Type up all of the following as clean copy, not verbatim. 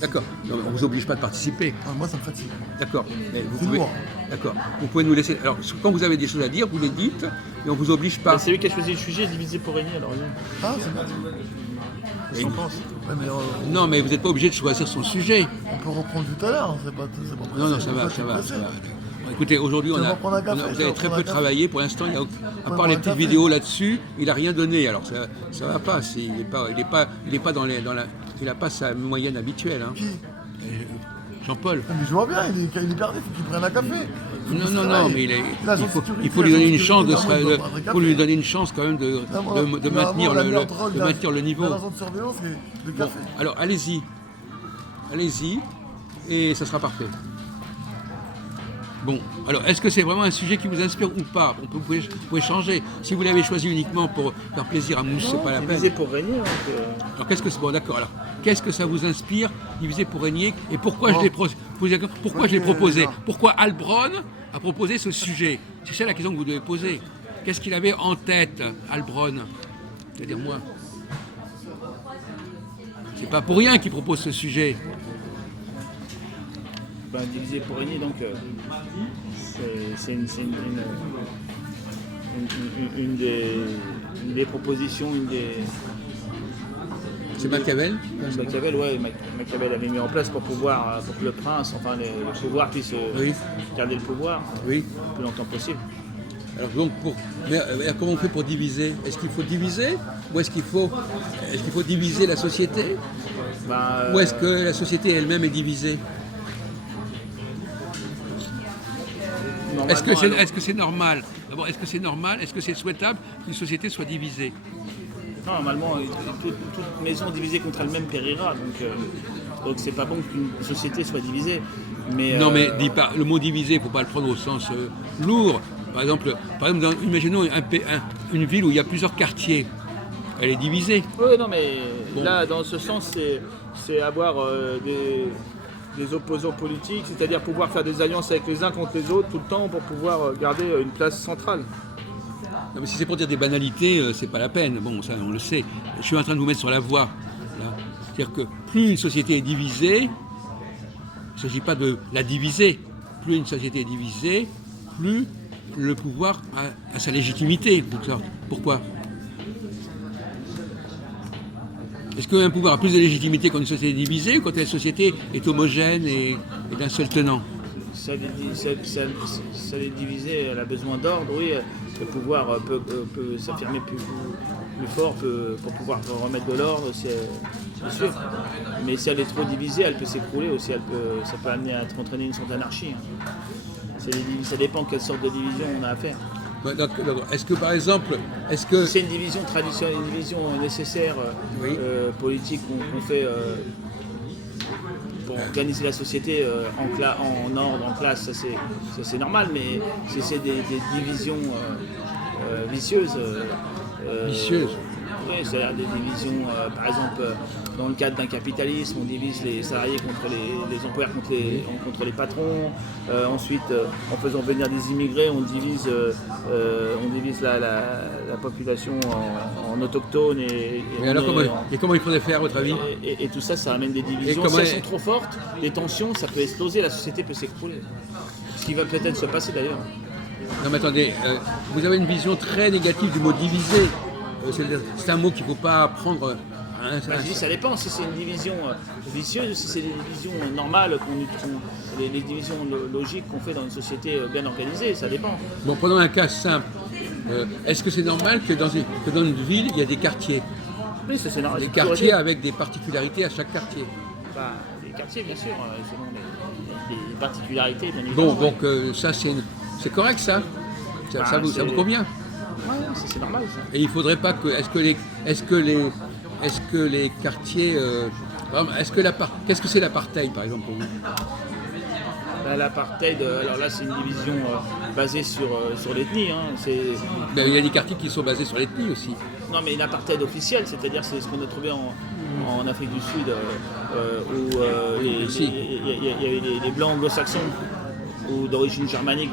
D'accord. Non, on ne vous oblige pas de participer. Ah, moi, ça me fatigue. D'accord. Mais vous C'est pouvez... lourd. D'accord. Vous pouvez nous laisser. Alors, quand vous avez des choses à dire, vous les dites, et on ne vous oblige pas. C'est lui qui a choisi le sujet, divisé pour régner, alors lui. Ah, c'est bien. Qu'est-ce qu'on pense? Ouais, mais Non, mais vous n'êtes pas obligé de choisir son sujet. on peut reprendre tout à l'heure. C'est pas Non, non, pressé. ça va, C'est ça pas va, pressé. ça va. Bon, écoutez, aujourd'hui, Ça va prendre un café, vous ça avez va très prendre peu un café. travaillé. Pour l'instant, il y a, à prendre part les un petites café. vidéos là-dessus, il n'a rien donné. Alors, ça va pas. Il n'est pas dans la... Il n'a pas sa moyenne habituelle. Hein. Qui? Jean-Paul. Mais je vois bien, il est perdu, il faut qu'il prenne un café. Non, mais il faut lui donner une chance faut lui donner une chance quand même de maintenir le niveau. La zone de surveillance, c'est le Bon, café. alors allez-y, et ça sera parfait. Bon, alors est-ce que c'est vraiment un sujet qui vous inspire ou pas? Vous pouvez changer. Si vous l'avez choisi uniquement pour faire plaisir à Mousse, c'est pas la Divisé peine. pour régner, donc, Alors qu'est-ce que c'est bon, d'accord. Alors qu'est-ce que ça vous inspire, diviser pour régner, et pourquoi je l'ai proposé? Pourquoi Albron a proposé ce sujet? C'est ça la question que vous devez poser. Qu'est-ce qu'il avait en tête, Albron? C'est-à-dire moi. C'est pas pour rien qu'il propose ce sujet. divisé pour régner, donc c'est une des propositions, une des... C'est Machiavel. Machiavel, ouais, Machiavel avait mis en place pour que le prince, enfin le pouvoir puisse Oui. garder le pouvoir Oui. le plus longtemps possible. Alors donc comment on fait pour diviser? Est-ce qu'il faut diviser ou est-ce qu'il faut diviser la société ou est-ce que la société elle-même est divisée? Est-ce que c'est normal? D'abord, est-ce que c'est normal? Est-ce que c'est souhaitable qu'une société soit divisée? Non, normalement, toute maison divisée contre elle-même périra, donc c'est pas bon qu'une société soit divisée. Mais, non, mais le mot divisé, il ne faut pas le prendre au sens lourd. Par exemple, imaginons une ville où il y a plusieurs quartiers. Elle est divisée. Oui, non, mais Bon. là, dans ce sens, c'est avoir des opposants politiques, c'est-à-dire pouvoir faire des alliances avec les uns contre les autres tout le temps pour pouvoir garder une place centrale. Non, mais si c'est pour dire des banalités, c'est pas la peine. Bon, ça, on le sait. Je suis en train de vous mettre sur la voie. Là. C'est-à-dire que plus une société est divisée, il ne s'agit pas de la diviser. Plus une société est divisée, plus le pouvoir a sa légitimité. Pourquoi? Est-ce qu'un pouvoir a plus de légitimité quand une société est divisée ou quand une société est homogène et d'un seul tenant? Ça les diviser, elle a besoin d'ordre, oui. Le pouvoir peut s'affirmer plus fort pour pouvoir remettre de l'ordre, c'est sûr. Mais si elle est trop divisée, elle peut s'écrouler aussi, ça peut entraîner une sorte d'anarchie. Ça dépend quelle sorte de division on a à faire. Est-ce que par exemple, Si c'est une division traditionnelle, une division nécessaire, Oui. politique qu'on fait pour organiser la société en ordre, en classe, ça c'est normal, mais si c'est des divisions vicieuses. Vicieuses. Oui, c'est-à-dire des divisions, par exemple, dans le cadre d'un capitalisme, on divise les salariés contre les employeurs contre les patrons. Ensuite, en faisant venir des immigrés, on divise la population en autochtones et comment il faudrait faire, à votre avis? et tout ça, ça amène des divisions. Si elles sont trop fortes, les tensions, ça peut exploser, la société peut s'écrouler. Ce qui va peut-être se passer d'ailleurs. Non mais attendez, vous avez une vision très négative du mot diviser. C'est un mot qu'il ne faut pas prendre. Je dis, ça dépend si c'est une division vicieuse ou si c'est des divisions normales, les divisions logiques qu'on fait dans une société bien organisée, ça dépend. Bon, prenons un cas simple. Est-ce que c'est normal que dans une ville, il y a des quartiers? Oui, ça c'est normal. Des quartiers avec des particularités à chaque quartier. Les quartiers, bien sûr, selon les particularités. Bien évidemment. Bon, donc ça c'est correct ça? Ça vous convient? Oui, c'est normal ça. Et il ne faudrait pas que. Est-ce que les quartiers. Qu'est-ce que c'est l'apartheid par exemple pour vous? L'apartheid, alors là c'est une division basée sur l'ethnie. Mais il y a des quartiers qui sont basés sur l'ethnie aussi. Non, mais une apartheid officielle, c'est-à-dire c'est ce qu'on a trouvé en Afrique du Sud, où il y avait les blancs anglo-saxons ou d'origine germanique,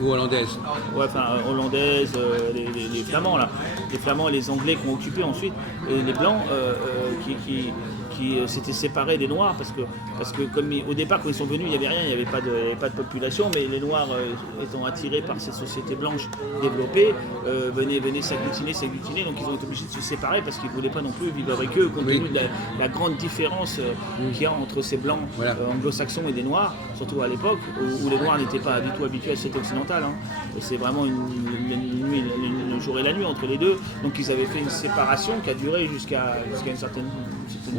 Ou hollandaise. Hollandaises, les Flamands là, les Flamands et les Anglais qui ont occupé ensuite, et les Blancs qui qui s'étaient séparés des Noirs parce que comme au départ quand ils sont venus il n'y avait rien, il n'y avait pas de population, mais les Noirs étant attirés par cette société blanche développée venaient s'agglutiner, donc ils ont été obligés de se séparer parce qu'ils ne voulaient pas non plus vivre avec eux compte tenu de la grande différence qu'il y a entre ces blancs anglo-saxons et des Noirs, surtout à l'époque où les Noirs n'étaient pas du tout habitués à la société occidentale. Et c'est vraiment le jour et la nuit entre les deux, donc ils avaient fait une séparation qui a duré jusqu'à une certaine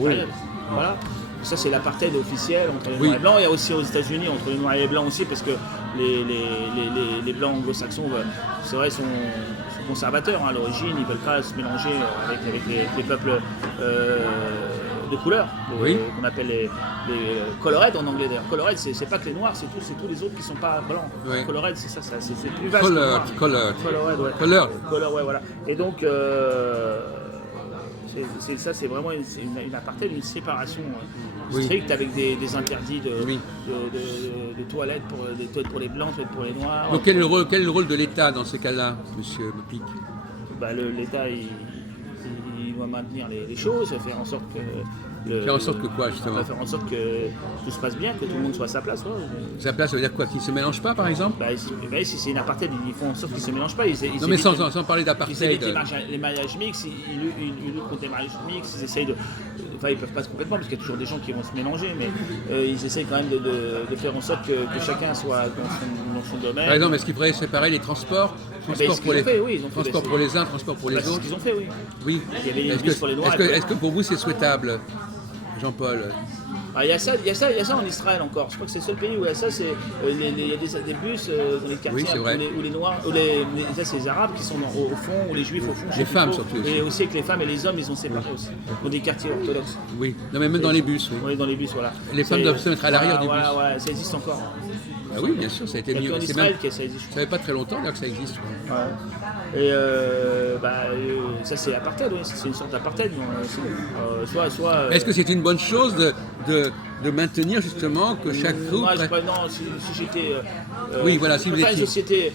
période. Voilà. Ça c'est l'apartheid officiel entre les Noirs et Blancs. Il y a aussi aux États-Unis entre les Noirs et les Blancs aussi, parce que les Blancs anglo-saxons, c'est vrai, sont conservateurs à l'origine. Ils veulent pas se mélanger avec les peuples de couleur, qu'on appelle les colored en anglais d'ailleurs. Colored, c'est pas que les Noirs, c'est tous les autres qui sont pas blancs. Oui. Colored, c'est ça, c'est plus vaste. Colored, ouais, voilà. Et donc c'est vraiment une apartheid, une séparation stricte avec des interdits de toilettes pour les blancs, toilettes pour les noirs. Donc quel est le rôle de l'État dans ces cas-là, monsieur Pic? L'État il doit maintenir les choses, faire en sorte que faire en sorte que quoi, justement? Faire en sorte que tout se passe bien, que tout le monde soit à sa place. Sa place, ça veut dire quoi? Qu'ils ne se mélangent pas, par exemple? Si c'est une apartheid, ils font en sorte qu'ils ne se mélangent pas. Non, mais sans parler d'apartheid. Ils évitent les mariages mixtes, ils luttent contre les mariages mixtes, ils essayent de... Enfin, ils ne peuvent pas complètement, parce qu'il y a toujours des gens qui vont se mélanger, mais ils essayent quand même de faire en sorte que chacun soit dans son domaine. Par exemple, est-ce qu'ils pourraient séparer les transports? Transport pour les uns, transport pour les autres. C'est ce qu'ils ont fait, oui. Oui. Il y avait une bus pour les Noirs. Est-ce que pour vous c'est souhaitable, Jean-Paul? Il y a ça en Israël encore. Je crois que c'est le seul pays où il y a ça. Il y a des bus dans les quartiers où les Noirs, c'est les Arabes qui sont au fond, ou les Juifs au fond. Les femmes surtout. Et aussi avec les femmes et les hommes, ils ont séparé aussi. Dans des quartiers orthodoxes. Oui, non, mais même dans les bus. Oui, dans les bus, voilà. Les femmes doivent se mettre à l'arrière du bus. Voilà, ça existe encore. Ah oui, bien sûr, ça a été mis. En Israël que ça existe. Ça fait pas très longtemps là que ça existe. Ouais. Et ça c'est l'apartheid, c'est une sorte d'apartheid. Est-ce que c'est une bonne chose de maintenir justement que chaque groupe... Non, si j'étais... oui, voilà, si vous étiez... une société,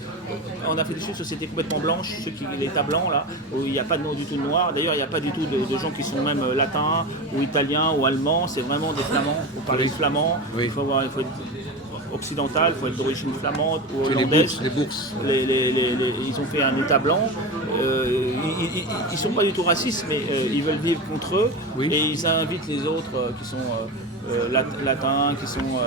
on a fait une société complètement blanche, l'État blanc là, où il n'y a pas du tout de noirs. D'ailleurs, il n'y a pas du tout de gens qui sont même latins ou italiens ou allemands. C'est vraiment des flamands. Vous parlez flamand, il faut être occidental, il faut être d'origine flamande ou hollandaise. Les bourses. Ils ont fait un État blanc. Ils ne sont pas du tout racistes, mais ils veulent vivre contre eux. Et ils invitent les autres qui sont latins, qui sont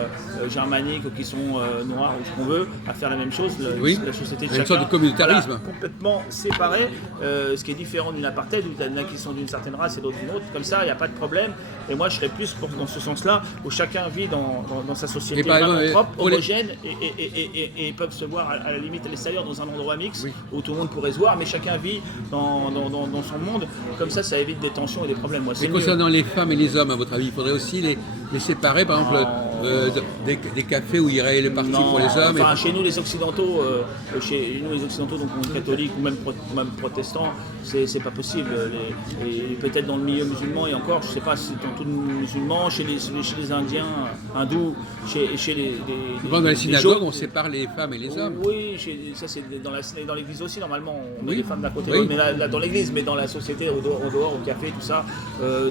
germaniques ou qui sont noirs ou ce qu'on veut, à faire la même chose. La société de chacun, une sorte de communautarisme. Complètement séparée, ce qui est différent d'une apartheid où il y en a qui sont d'une certaine race et d'autres d'une autre. Comme ça, il n'y a pas de problème. Et moi, je serais plus dans ce sens-là, où chacun vit dans sa société vraiment propre, homogène, et ils peuvent se voir à la limite à l'extérieur dans un endroit mixte où tout le monde pourrait se voir, mais chacun vit dans son monde. Comme ça évite des tensions et des problèmes. Moi, et concernant les femmes et les hommes, à votre avis, il faudrait aussi les séparer, par exemple, des cafés où il y aurait les parties pour les hommes? Enfin, chez nous, les Occidentaux, donc on est catholiques ou même protestants, c'est pas possible. Et peut-être dans le milieu musulman, et encore, je sais pas si c'est dans tout le musulman, chez les Indiens, hindous, chez les dans les synagogues, on sépare les femmes et les hommes. Oui, ça c'est dans l'église aussi, normalement, on met les femmes d'un côté, mais là, dans l'église, mais dans la société, au dehors, au café, tout ça,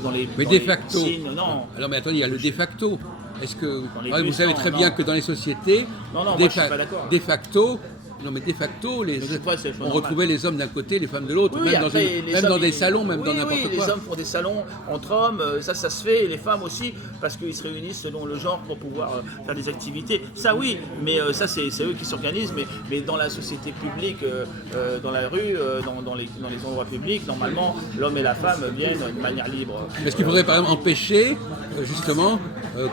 dans les... Mais de facto. Non. Alors, mais attendez, il y a le de facto. Est-ce que vous savez très non. bien que dans les sociétés, moi, je suis pas d'accord. de facto, on retrouvait les hommes d'un côté, les femmes de l'autre, même dans des salons, même dans n'importe quoi. Les hommes font des salons entre hommes, ça se fait, et les femmes aussi, parce qu'ils se réunissent selon le genre pour pouvoir faire des activités. Ça oui, mais ça c'est eux qui s'organisent, mais dans la société publique, dans la rue, dans les endroits publics, normalement, l'homme et la femme viennent de manière libre. Est-ce qu'il faudrait par exemple empêcher, justement,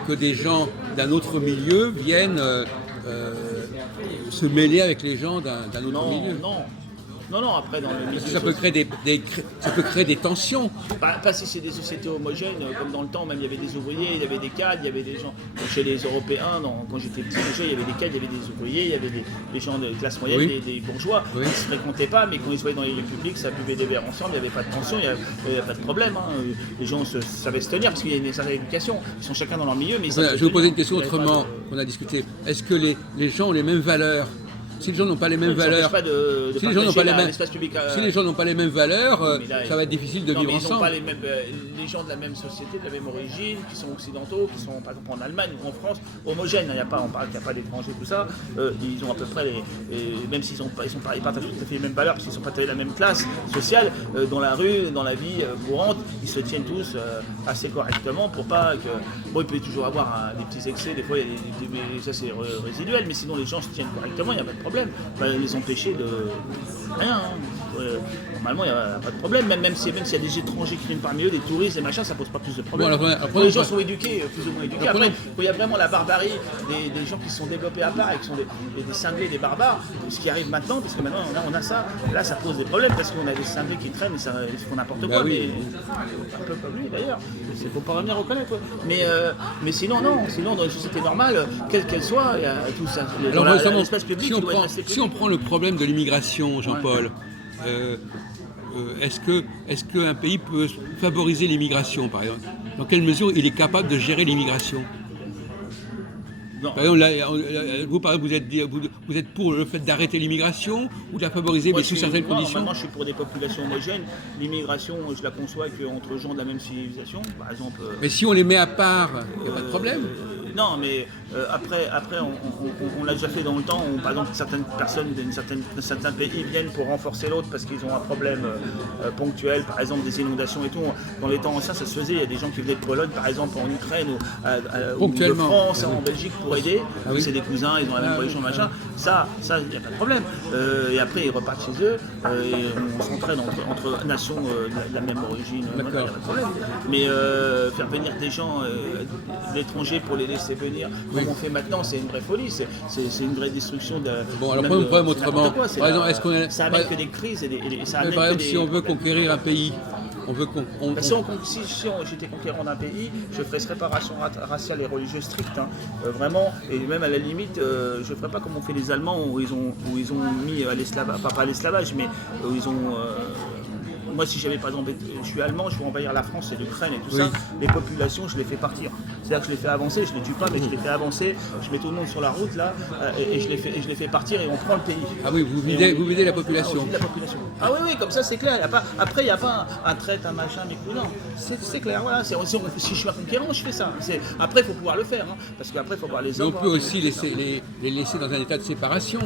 que des gens d'un autre milieu viennent se mêler avec les gens d'un autre milieu? Non, après dans le milieu... Parce que ça peut créer des tensions. Pas si c'est des sociétés homogènes, comme dans le temps, même il y avait des ouvriers, il y avait des cadres, il y avait des gens... Chez les Européens, quand j'étais petit déjà, il y avait des cadres, il y avait des ouvriers, il y avait des gens de classe moyenne, des bourgeois, qui ne se fréquentaient pas, mais quand ils se voyaient dans les lieux publics, ça buvait des verres ensemble, il n'y avait pas de tension, il n'y avait pas de problème. Les gens savaient se tenir, parce qu'il y a une certaine éducation, ils sont chacun dans leur milieu. Mais je vais vous poser une question autrement, qu'on a discuté. Est-ce que les gens ont les mêmes valeurs si les gens n'ont pas les mêmes Ça n'empêche valeurs, pas de si les gens n'ont pas partager les mêmes, l'espace public. si les gens n'ont pas les mêmes valeurs, Mais là, ça va être difficile de non, vivre mais ils n'ont ensemble. pas les mêmes, les gens de la même société, de la même origine, qui sont occidentaux, qui sont par exemple en Allemagne ou en France, homogènes. Il y a pas, on parle qu'il n'y a pas d'étrangers, tout ça. Ils ont à peu près même s'ils ils partagent tout à fait les mêmes valeurs, parce qu'ils ne sont pas de la même classe sociale, dans la rue, dans la vie courante, ils se tiennent tous assez correctement pour pas que. Bon, il peut toujours avoir des petits excès, des fois, il y a mais ça c'est résiduel, mais sinon les gens se tiennent correctement, il n'y a pas de problème. Les empêcher de rien. Hein. Normalement, il n'y a pas de problème, même s'il y a des étrangers qui viennent parmi eux, des touristes, des machins, ça pose pas plus de problème. Bon, alors, Les gens sont éduqués, plus ou moins éduqués. Après, quand il y a vraiment la barbarie, des gens qui se sont développés à part et qui sont des cinglés, des barbares, ce qui arrive maintenant, parce que maintenant on a ça, là ça pose des problèmes parce qu'on a des cinglés qui traînent et ça, ils font n'importe quoi, oui. mais un peu comme lui d'ailleurs. Il ne faut pas revenir reconnaître. Quoi. Mais sinon, non, sinon dans une société normale, quelle qu'elle soit, il y a tout ça. Alors, l'espace public, si on prend le problème de l'immigration, Jean-Paul, est-ce qu'un pays peut favoriser l'immigration, par exemple? Dans quelle mesure il est capable de gérer l'immigration? Non. Par exemple, vous, vous êtes pour le fait d'arrêter l'immigration ou de la favoriser, mais sous certaines conditions? Moi, je suis pour des populations homogènes. L'immigration, je la conçois qu'entre gens de la même civilisation, par exemple. Mais si on les met à part, il n'y a pas de problème. Non, mais après on l'a déjà fait dans le temps où, par exemple, certaines personnes de certains pays viennent pour renforcer l'autre parce qu'ils ont un problème ponctuel, par exemple des inondations et tout. Dans les temps anciens, ça se faisait. Il y a des gens qui venaient de Pologne, par exemple, en Ukraine ou de France, en Belgique pour aider. Ah oui. C'est des cousins, ils ont la même religion, machin. Ça, il n'y a pas de problème. Et après, ils repartent chez eux et on s'entraîne entre nations de la même origine. Il n'y a pas de problème. Mais faire venir des gens de l'étranger pour les laisser venir, comme on fait maintenant, c'est une vraie folie, c'est une vraie destruction de. Bon, alors prenons le problème autrement. Par exemple, est-ce qu'on ça amène que des crises et ça amène par exemple, que des. si on veut conquérir un pays, Si j'étais conquérant d'un pays, je ferais séparation raciale et religieuse stricte, hein. Vraiment, et même à la limite, je ne ferais pas comme ont fait les Allemands où ils ont mis à l'esclavage, pas à l'esclavage, mais où ils ont. Moi, si j'avais par exemple, je suis allemand, je veux envahir la France et l'Ukraine et tout ça, les populations, je les fais partir. C'est-à-dire que je les fais avancer, je les tue pas, mais je les fais avancer, je mets tout le monde sur la route là, et je les fais partir et on prend le pays. Ah oui, vous videz la population. Ah oui, comme ça c'est clair. Après, il n'y a pas un traite, un machin, mais non, c'est clair. Voilà, si je suis un conquérant, je fais ça. Après, il faut pouvoir le faire, hein, parce qu'après, il faut voir les Mais hommes. on peut aussi les laisser dans un état de séparation.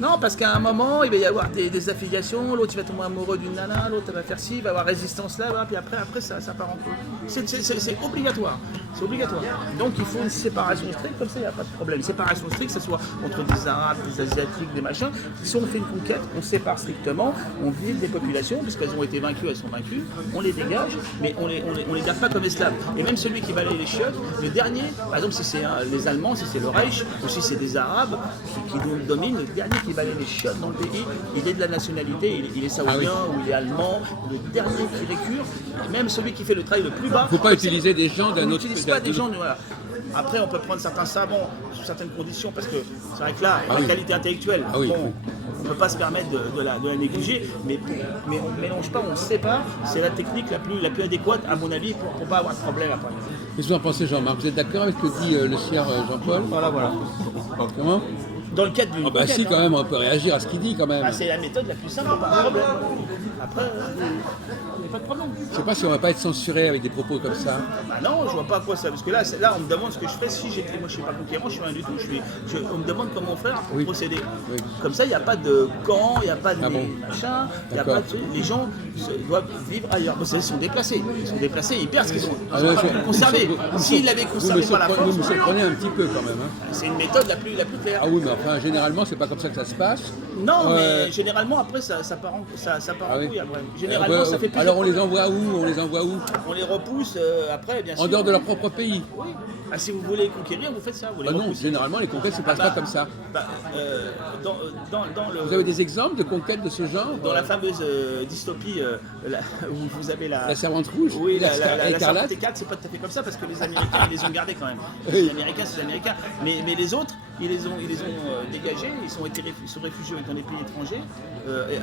Non, parce qu'à un moment, il va y avoir des affiliations, l'autre il va tomber amoureux d'une nana, l'autre elle va faire ci, il va y avoir résistance là, puis après ça part en couille. C'est obligatoire. C'est obligatoire. Donc il faut une séparation stricte, comme ça il n'y a pas de problème. Une séparation stricte, que ce soit entre des Arabes, des Asiatiques, des machins. Si on fait une conquête, on sépare strictement, on vide des populations, parce qu'elles ont été vaincues, elles sont vaincues, on les dégage, mais on les garde pas comme esclaves. Et même celui qui balaye les chiottes, le dernier, par exemple si c'est les Allemands, si c'est le Reich, ou si c'est des Arabes qui dominent, le dernier qui balaye les chiottes dans le pays, il est de la nationalité, il est saoudien ou il est allemand, le dernier qui récure, même celui qui fait le travail le plus bas. Il ne faut pas utiliser des gens d'un autre. On n'utilise pas des gens, voilà. Après, on peut prendre certains savants sous certaines conditions, parce que c'est vrai que là, la qualité intellectuelle, on ne peut pas se permettre de la négliger, mais on ne mélange pas, on le sépare, c'est la technique la plus adéquate, à mon avis, pour ne pas avoir de problème après. Qu'est-ce que vous en pensez, Jean-Marc? Vous êtes d'accord avec ce que dit le sieur Jean-Paul? Voilà. Comment? Dans le cadre d'une bah si, quand même, on peut réagir à ce qu'il dit, quand même. C'est la méthode la plus simple, pas de problème. Après, il n'y a pas de problème. Je sais pas si on va pas être censuré avec des propos comme ça. Bah non, je vois pas à quoi ça. Parce que là, on me demande ce que je ferais si j'étais. Moi, je suis pas conquérant, je suis rien du tout. On me demande comment faire pour procéder. Oui. Comme ça, il n'y a pas de camp, il n'y a pas de machin, il n'y a pas de. Les gens doivent vivre ailleurs. Ils sont déplacés. Ils perdent ce qu'ils ont conservé. S'ils l'avaient conservé par la force. Vous me surprenez un petit peu quand même. Hein. C'est une méthode la plus claire. Ah oui, mais enfin, généralement, c'est pas comme ça que ça se passe. Non, mais généralement, après, ça part en couille. Après. Généralement, ça fait plus. Alors, on les envoie où? On les repousse après, bien sûr. En dehors de leur propre pays. Oui. Ah, si vous voulez conquérir, vous faites ça. Vous non, généralement, les conquêtes ne se passent pas comme ça. Vous avez des exemples de conquêtes de ce genre? Dans la fameuse dystopie où vous avez la servante rouge? Oui, la servante écarlate, c'est pas tout à fait comme ça parce que les Américains, ils les ont gardés quand même. Les Américains, c'est les Américains. Mais les autres, ils les ont dégagés, ils sont réfugiés dans des pays étrangers,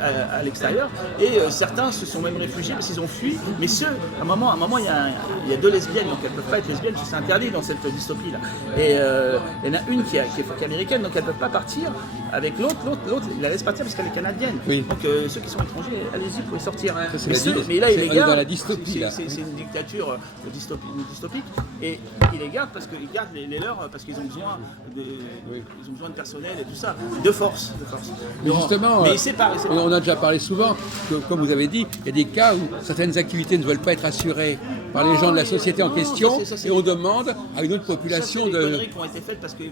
à l'extérieur, et certains se sont même réfugiés parce qu'ils ont fui. Mais à un moment, il y a 2 lesbiennes, donc elles ne peuvent pas être lesbiennes, c'est interdit dans cette dystopie-là. Et il y en a une qui est américaine, donc elle ne peut pas partir avec l'autre, il la laisse partir parce qu'elle est canadienne. Oui. Donc ceux qui sont étrangers, allez-y, vous pouvez sortir. Mais là, il les on est garde. dans la dystopie, là. C'est une dictature dystopique, et ils les gardent parce qu'ils gardent les leurs parce qu'ils ont besoin de personnel et tout ça, de force. Mais justement, mais ils séparent. on a déjà parlé souvent, que, comme vous avez dit, il y a des cas où certaines activités ne veulent pas être assurées par les gens de la société en question, ça, et on demande à une autre population c'est des de... conneries qui ont été faites parce que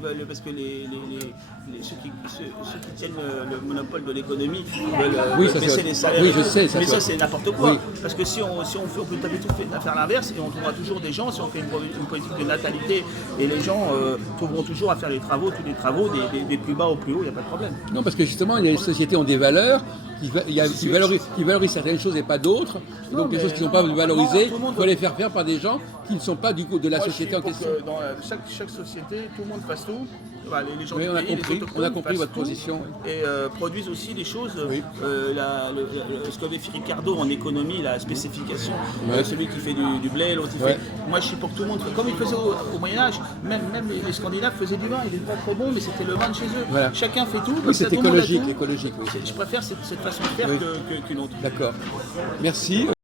ceux qui tiennent le monopole de l'économie veulent baisser les salaires. Oui, je sais. Mais ça, c'est n'importe quoi. Oui. Parce que si on peut taper tout à faire l'inverse, et on trouvera toujours des gens, si on fait une politique de natalité, et les gens trouveront toujours à faire tous les travaux, des plus bas au plus haut, il n'y a pas de problème. Non, parce que justement, les sociétés ont des valeurs qui valorisent certaines choses et pas d'autres. Donc les choses qui ne sont pas valorisées, il faut les faire faire par des gens qui ne sont pas du coup de la société en question. Dans chaque société, tout le monde fasse tout. Voilà, les gens Oui, du on a pays, compris, les autochtones on a compris fassent votre tout position. Et produisent aussi des choses. Oui. Ce qu'avait fait Ricardo en économie, la spécification, Ouais. celui qui fait du blé, l'autre qui Ouais. fait. Moi, je suis pour que tout le monde. Comme ils faisaient au Moyen-Âge, même les Scandinaves faisaient du vin, il n'était pas trop bon, mais c'était le vin de chez eux. Voilà. Chacun fait tout. Oui, comme ça, c'est tout le monde a écologique, tout. écologique. Oui. Je préfère cette façon de faire Oui. qu'une autre. D'accord. Merci.